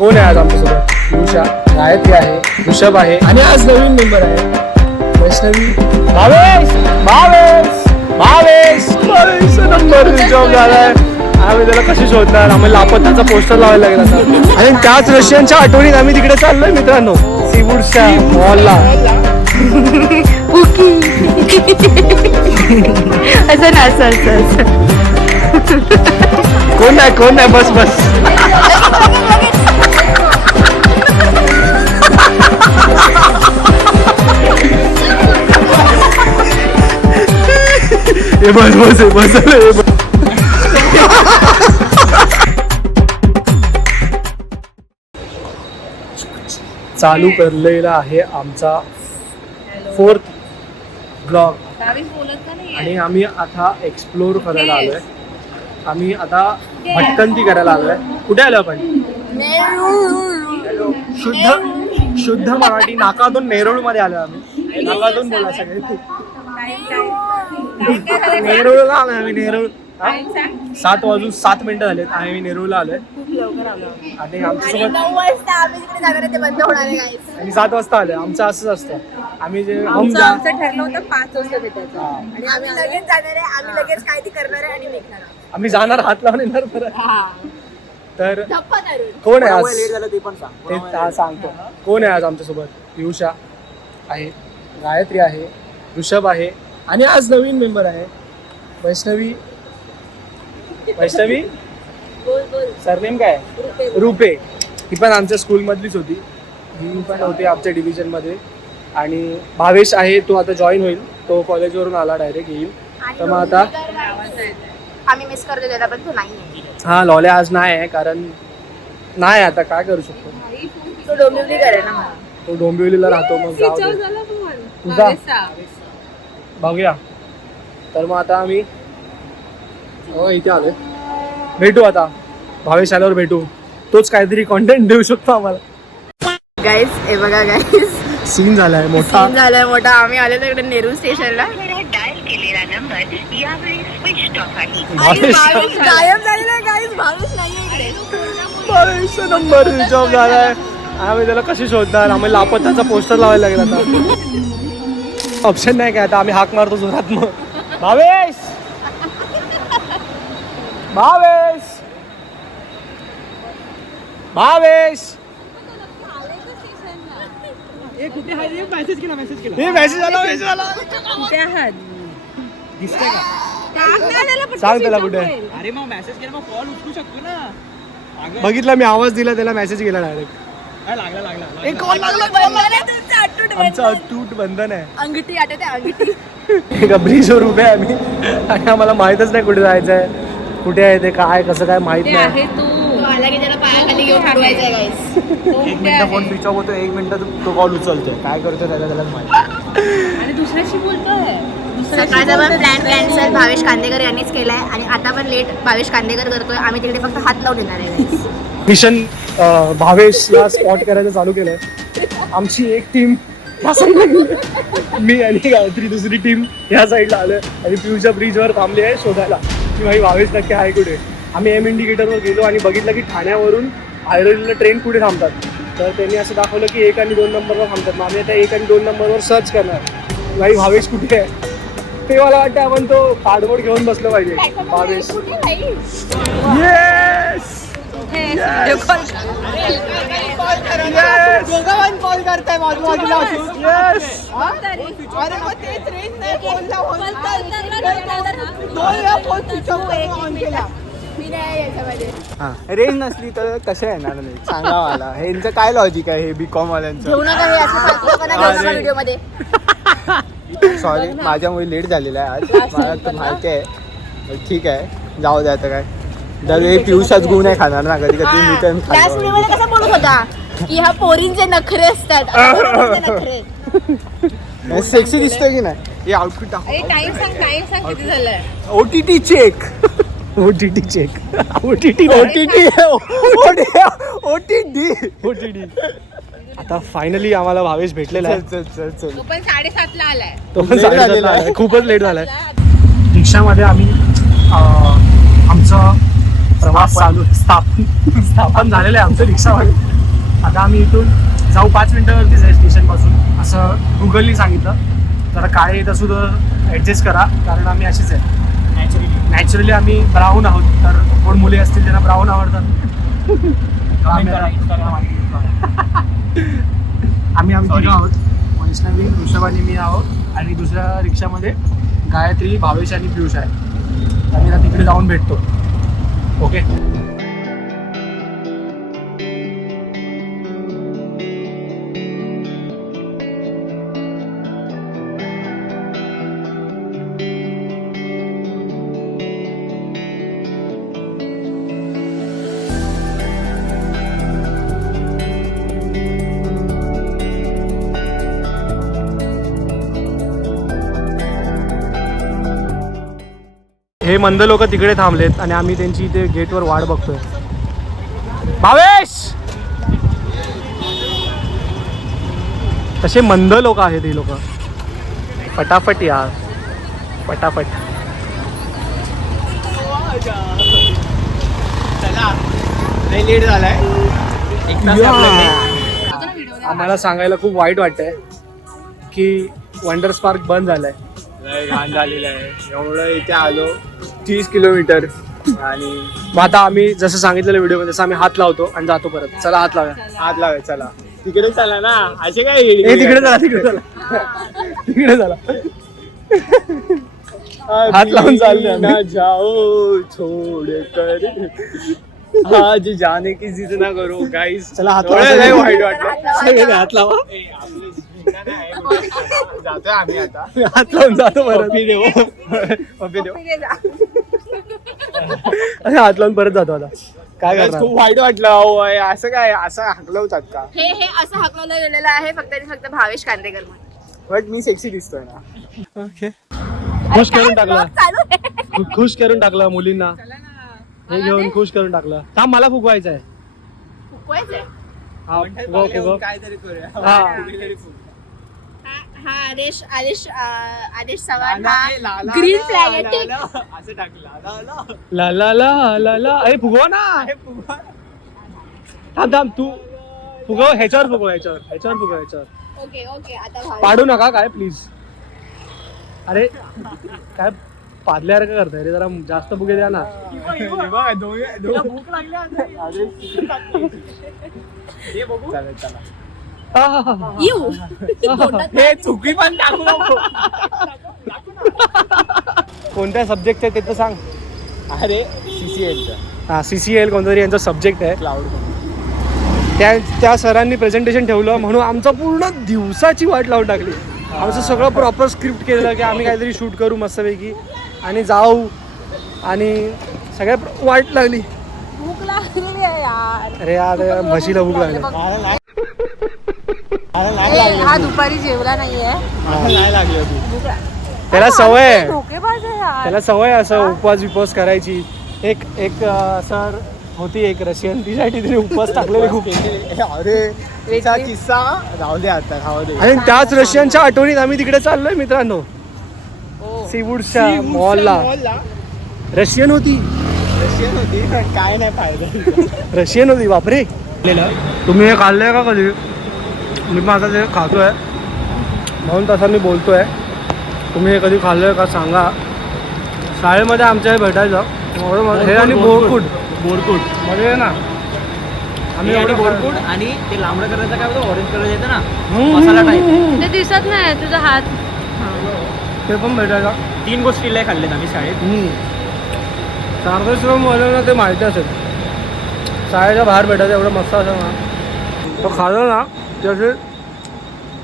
कोण आहे आज आमच्यासोबत? पियुषा, गायत्री आहे, ऋषभ आहे आणि आज नवीन मेंबर आहे वैष्णवी. भावेश नंबर जॉब झालाय. आम्ही त्याला कशी शोधणार? आम्हाला लापताचा पोस्टर लावायला लागला आता. आणि त्याच रशियनच्या आठवणीत आम्ही तिकडे चाललोय मित्रांनो, सीवूडच्या मॉलला. असं ना असं कोण नाही बस हे बस चालू करलेला आहे आमचा 4th ब्लॉग आणि आम्ही आता एक्सप्लोर करायला आलोय. आम्ही आता भटकंती करायला आलोय. कुठे आलो आपण? शुद्ध मराठी. नाकातून नेरूळ मध्ये आलोय आम्ही. नाकातून बोला सगळे. नेरूळला आलोय आम्ही. नेरूळ 7:07 झालेत. आम्ही नेरूळला आलोय आणि आमच्यासोबत 9 वाजता आम्ही तिकडे जाणार आहे, ते बंद होणार आहे गाईस. आणि 7 वाजता आलोय. आमचं असंच असतं. आम्ही जे आमचं ठरलं होतं 5 वाजता भेटायचं आणि आम्ही लगेच जाणार आहे. आम्ही लगेच काय ती करणार आहे आणि निघणार आहोत. आम्ही जाणार, हात लावून येणार परत. तर धप्पा धरून. कोण आहे आज? ते सांगतो. कोण आहे आज आमच्यासोबत? पियुषा आहे, गायत्री आहे, ऋषभ आहे आणि आज नवीन मेंबर आहे वैष्णवी. सरनेम काय? रुपे. ही पण आमच्या स्कूलमधलीच होती. ही पण होती आमच्या डिव्हिजनमध्ये. आणि भावेश आहे, तो आता जॉईन होईल. तो कॉलेजवरून आला, डायरेक्ट येईल. तर मग आता आम्ही मिस करतो त्याला, पण तो नाही. हा, लॉल्या आज नाही आहे, कारण नाही आता काय करू शकतो. तो डोंबिवली करे ना मला. तो डोंबिवलीला राहतो. मग जाऊ दे. तुझा बघूया. तर मग आता आम्ही इथे आलोय. भेटू आता. भावेश आल्यावर भेटू. तोच काहीतरी कॉन्टेंट देऊ शकतो आम्हाला. गाईस हे बघा गाईस, सीन झालाय मोठा. आम्ही आलेलो इकडे नेहरू स्टेशनला. डायल केलेला नंबर यावेळी स्विच ऑफ आहे. भावेश गायब झालेला आहे गाईस. भावेश नाहीये इकडे. भावेश नंबर स्विच ऑफ झालाय. आम्ही त्याला कशी शोधणार? आम्हाला लापताचा पोस्टर लावायला लागला आता. ऑप्शन नाही काय. आता आम्ही हाक मारतो जोरात. मग भावेश कुठे आहे? मेसेज आला. कुठे आहात? दिसतंय का? सांग त्याला कुठे. अरे मग मेसेज केला, मग कॉल उचलू शकतो ना. बघितलं मी, आवाज दिला त्याला, मेसेज गेला डायरेक्ट. लागला एक कॉल लागला. आमचं अटूट बंधन आहे. अंगठी आठवते अंगठी. एका ब्रिजवर उभे आहे आम्ही आणि आम्हाला माहीतच नाही कुठे जायचं आहे, कुठे आहे ते, काय कसं काय माहित नाही. तो आला की त्याला पायाखाली घेऊन ठरवायचं आहे गाईस. 1 मिनिट फोन स्विच ऑफ होतो, 1 मिनिटात तो कॉल उचलतोय. काय करतोय त्यालाच माहिती. आणि दुसऱ्याशी बोलतोय. सकाळचा पण प्लॅन कॅन्सल भावेश कांदेकर यांनीच केलाय आणि आता पण लेट भावेश कांदेकर करतोय. आम्ही तिकडे फक्त हात लावून येणार आहे. मिशन भावेशला स्पॉट करायचं चालू केलंय. आमची एक टीम ह्या साईडला गेली, मी आणि गायत्री दुसरी टीम ह्या साईडला आलोय आणि पियुषा ब्रिजवर थांबली आहे शोधायला की भाई भावेश नक्की आहे कुठे. आम्ही एम इंडिकेटरवर गेलो आणि बघितलं की ठाण्यावरून ऐरोलीला ट्रेन कुठे थांबतात. तर त्यांनी असं दाखवलं की 1 आणि 2 नंबरवर थांबतात. मग आम्ही आता 1 आणि 2 नंबरवर सर्च करणार भाई भावेश कुठे आहे. ते मला वाटतं आपण तो कार्डबोर्ड घेऊन बसलो पाहिजे. भावेश येस. कॉल करताय बाजूला रेंज नसली तर कसं येणार नाही सांगा मला. ह्यांचं काय लॉजिक आहे हे बीकॉम वाल्यांचं? सॉरी माझ्यामुळे लेट झालेला आहे आज, मला तर माहिती आहे. ठीक आहे, जाऊ द्या. आता काय दरवेळी पियुषाच गुण नाही खाणार ना, कधी कधी मी पण खातो. कसं बोलत होता की हा पोरींचे नखरे असतात. सेक्सी दिसतोय की नाही हे आउटफिट? टाइम सांग किती झालंय. OTT check. आता फायनली आम्हाला भावेश भेटलेला आहे. चल तो पण 7:30ला आलाय. तो पण Late 7:30ला झालेला आहे. आलाय. खूपच लेट झालाय. रिक्षामध्ये आम्ही आमचा प्रवास चालू स्थापन झालेलं आहे आमचं रिक्षामध्ये. आता आम्ही इथून जाऊ 5 मिनिटावरतीच आहे स्टेशनपासून असं गुगलनी सांगितलं. जरा काळे येत असू तर ॲडजस्ट करा कारण आम्ही अशीच आहे नॅचरली आम्ही ब्राऊन आहोत. तर कोण मुली असतील ज्यांना ब्राऊन आवडतात आम्ही तिघं आहोत. वैष्णवी, ऋषभ आणि मी आहोत आणि दुसऱ्या रिक्षामध्ये गायत्री, भावेश आणि पियुष आहे. आम्ही आता तिकडे जाऊन भेटतो. ओके. हे मंद लोक तिकडे थांबलेत आणि आम्ही त्यांची इथे गेटवर वाट बघतोय. भावेश, तसे मंद लोक आहेत हे लोक. फटाफट यार, फटाफट. चला, लेट झालाय. आम्हाला सांगायला खूप वाईट वाटतंय की वंडर स्पार्क बंद झालाय. घाण झालेलं आहे. एवढं इथे आलो 30 किलोमीटर आणि मग आता आम्ही जसं सांगितलेलं व्हिडिओमध्ये तसं आम्ही हात लावतो आणि जातो परत. चला हात लावूया. हात लावा. चला तिकडे चला ना. असे काय तिकडे चला, तिकडे चला, तिकडे चला. हात लावून चालले ना जाओ छोड़ कर आज जाने की जिद ना करो गाइस. चला हात लय वाईट वाटलं. सगळे हात लावा. जातोय आम्ही आता. हात लावून जातो परत. पप्पी देऊ. अरे हात लावून परत जातो आता. काय करणार. खूप वाईट वाटलं. असं काय असं हकलवतात का. हे असं हाकलवलं गेलेलं आहे फक्त आणि फक्त भावेश कांदेकर म्हणून. बट मी सेक्सी दिसतोय ना. ओके. खुश करून टाकलं. चालू आहे. खुश करून टाकलं मुलींना. हे घेऊन खुश करून टाकलं. थांब, मला फुगवायचं आहे. फुकवायचंय. हा फुगव फुगव. काहीतरी करूया. हा. हा आदेश चव्हाण हा ग्रीन फ्लॅग आहे. ठीक. असं टाकलं. ला ला ला ला ला. अरे फुगवा ना. थांब थांब, तू फुगव. ह्याच्यावर फुगव, ह्याच्यावर फुगव, ह्याच्यावर. ओके आता भावेश. पाडू नका काय प्लीज. अरे काय पाडल्यासारखं करताय रे. जरा जास्त फुगे द्या ना. भूक लागली. चला. येऊ. हे चुकी पण टाकू नको. कोणत्या सब्जेक्ट आहे ते तर सांग. अरे CCL हा CCL कोणतरी यांचा सब्जेक्ट आहे. क्लाउड. त्या सरांनी प्रेझेंटेशन ठेवलं म्हणून आमचा पूर्ण दिवसाची वाट लावून टाकली. आमचं सगळं प्रॉपर स्क्रिप्ट केलं की आम्ही काहीतरी शूट करू मस्तपैकी आणि जाऊ आणि सगळ्या वाट लागली. भूक लागली आहे यार. अरे यार म्हशीला भूक लागली. हा दुपारी जेवला नाहीये. नाही लागली भूक त्याला सवय आहे. धोकेबाज आहे यार. त्याला सवय असं उपवास करायची. एक सर होती एक रशियन, तिच्यासाठी तिने उपवास टाकलेले खूप. अरे त्याचा किस्सा राहू दे आता. राहू दे. आणि त्याच रशियनच्या आठवणीत आम्ही तिकडे चाललोय मित्रांनो. सीवूडच्या मॉलला. रशियन होती. रशियन होती पण काय नाही फायदा. रशियन होती. बापरे. तुम्ही हे खाल्लंय का कधी. मी पण आता ते खातोय म्हणून तसं मी बोलतोय. तुम्ही हे कधी खाल्लंय का सांगा. शाळेमध्ये आमच्या हे भेटायचं हे आणि बोरकूट मध्ये ना आम्ही एवढं बोरकूट आणि ते लांबडं करायचं काय होतं ऑरेंज कलर येतं ना मसाला टाईप. ते दिसत नाही तुझा हात. ते पण भेटायचं. 3 गोष्टी लय खाल्ल्यात आम्ही शाळेत. तारकेश्वरम मला ना ते माहिती असेल. शाळेच्या बाहेर भेटायचं एवढं मस्त असं ना. तो खाल्लं ना त्याचे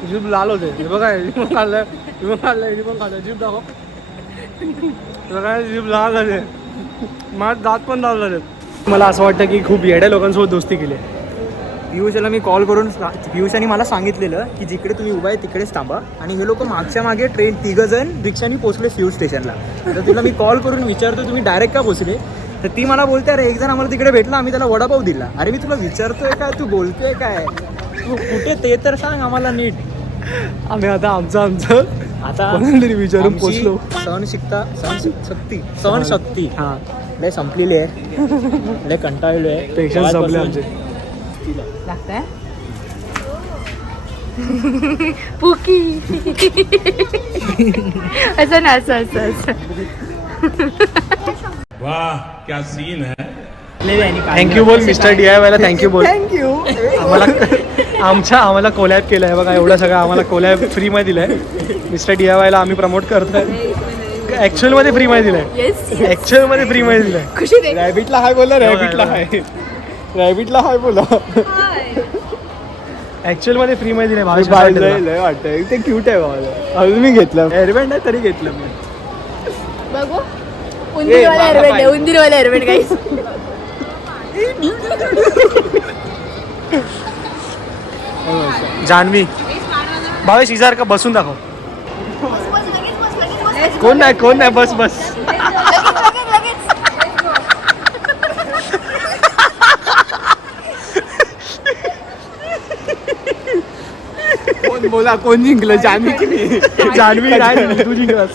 जीभ लाल होते. हे बघा हे पण खाल्लंय, हे पण खाल्लंय, हे पण खाल्लंय. जीभ दाखव. सगळ्या जीभ लाल झाले. माझे दात पण लाल झाले. मला असं वाटतं की खूप येड्या लोकांसोबत दोस्ती केली. पियुषला मी कॉल करून पियुषाने मला सांगितलेलं की जिकडे तुम्ही उभा आहे तिकडेच थांबा आणि हे लोक मागच्या मागे ट्रेन 3 जण रिक्षाने पोहोचले फ्यूज स्टेशनला. तर तुला मी कॉल करून विचारतो तुम्ही डायरेक्ट का पोहोचले. तर ती मला बोलते अरे एक जण आम्हाला तिकडे भेटला आम्ही त्याला वडापाव दिला. अरे मी तुला विचारतोय काय तू बोलतोय काय. तू कुठे ते तर सांग आम्हाला नीट. आम्ही आता आमचं आता कोणाला तरी विचारून पोचलो. सहनशक्ती हा लय संपलेली आहे. लय कंटाळलो आहे. पेशन्स संपले आमचे. लागतंय पुकी असं ना असं वाह क्या सीन है. थँक्यू बोल मिस्टर DIY ला थँक्यू बोल. थँक्यू. आम्हाला कोलॅब केलं आहे बघा, एवढं सगळं आम्हाला कोलॅब फ्रीमध्ये दिलं आहे. मिस्टर DIY ला आम्ही प्रमोट करतोय. ॲक्च्युअलमध्ये फ्रीमध्ये दिलं आहे. ॲक्च्युअलमध्ये फ्रीमध्ये दिलं आहे. खुशी दे. रॅबिटला हाय बोला, रॅबिटला हाय, रॅबिटला हाय बोला. ॲक्च्युअलमध्ये फ्रीमध्ये दिलं आहे. लय वाटतंय ते क्यूट आहे बाबा. अजून मी घेतलं हेअरबँड आहे तरी घेतलं मी. बघू उंदीरवाला हेअरबँड आहे, उंदीरवाला हेअरबँड गाईस. जान्हवी भावेश इजार का बसून दाखव. कोण नाही बस कोण बोला, कोण जिंकलं, जान्हवी की मी? जान्हवी नाही, तू जिंकलास.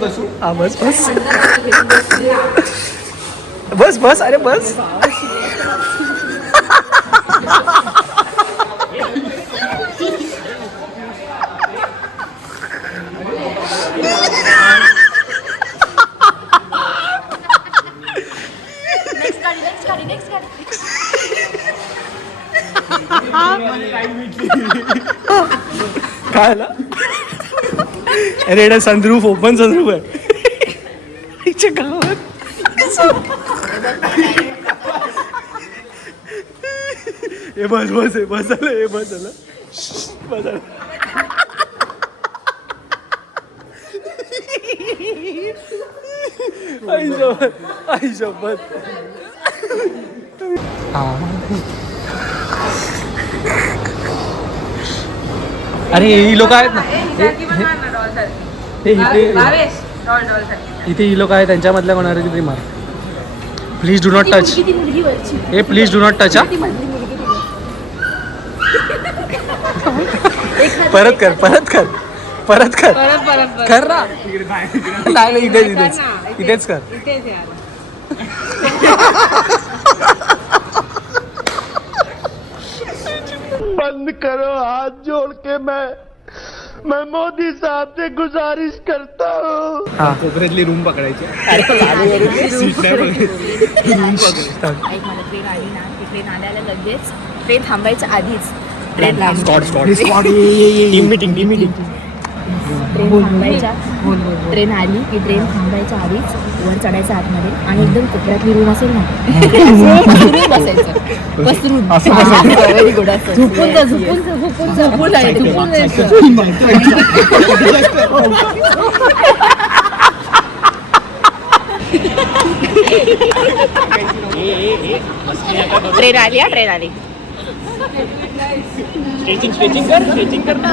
बसू. हा बस अरे बस. काय आला? अरे सनरूफ, ओपन सनरूफ आहे इच्या गावात. हे बस झालं. आई शपथ. अरे ही लोक आहेत ना, इथे ही लोक आहेत, त्यांच्यामधल्या कोणाला तरी मार. Please do not touch. हे प्लीज डू नॉट टच. हा परत कर ना. नाही इथेच कर. बंद करो हाथ जोड़ के मैं मोदी साहब से गुजारिश करता हूँ. हाँ कोपऱ्यातली रूम पकडायची. ऐक मला ट्रेन आली ना, ती ट्रेन आल्याला लगेच ट्रेन थांबायच्या आधीच ट्रेन ट्रेन आली की ट्रेन थांबायच्या आधीच वर चढायचं आतमध्ये आणि एकदम कोपऱ्यातली रूम असेल ना पसरून बसायचं. Very good. ट्रेन आली हा, ट्रेन आली. स्ट्रेचिंग कर ना.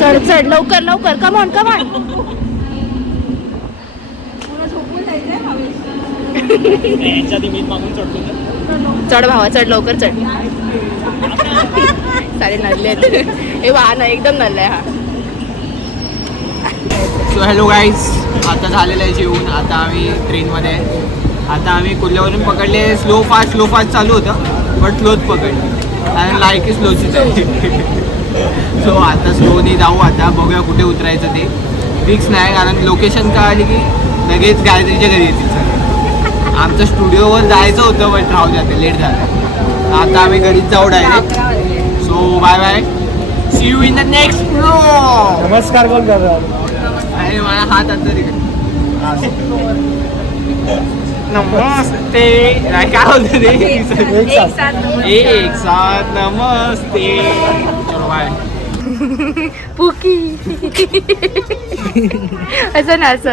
चढ लवकर कमॉन. चढ भावा, चढ लवकर चढ. सारे नल्ले आहेत. हे वाहन एकदम नल्ला आहे हा. सो हॅलो गाईज, आता झालेलं आहे जेवून. आता आम्ही ट्रेनमध्ये आहे. आता आम्ही कुर्ल्यावरून पकडले. स्लो फास्ट चालू होतं, बट स्लोच पकडले आणि लाईक स्लोचीच आहे. सो आता स्लोनी जाऊ. आता बघूया कुठे उतरायचं ते फिक्स नाही, कारण लोकेशन का आली की लगेच गायत्रीच्या घरी येतील सगळे. आमचं स्टुडिओवर जायचं होतं, बट राहू जाते, लेट झालं. आता आम्ही घरीच जाऊ direct. So bye, see you in the next vlog. नमस्कार कोण करणार? अरे मला हात आता नमस्ते काय होतं ते? एक साथ नमस्ते. चलो बाय. पुकी असं ना असं